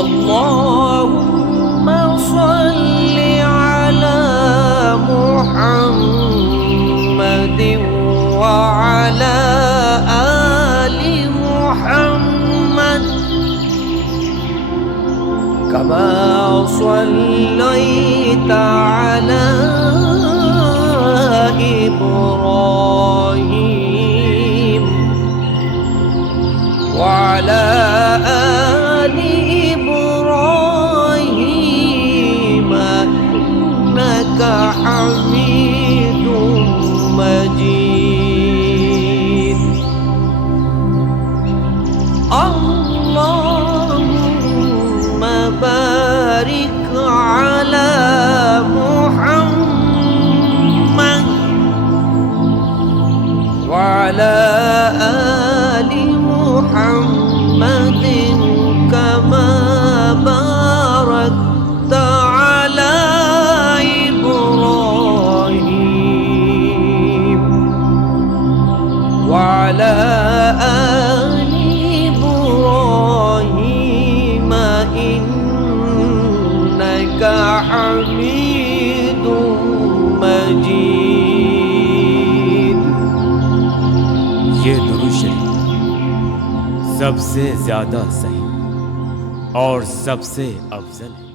اللهم صل على محمد وعلى آل محمد كما صليت على إبراهيم وعلى آل إبراهيم إنك حميد مجيد اللهم بارك على محمد وعلى آل محمد كما باركت على إبراهيم وعلى آل إبراهيم إنك حميد مجيد। ये दुरूद शरीफ सबसे ज्यादा सही और सबसे अफजल है।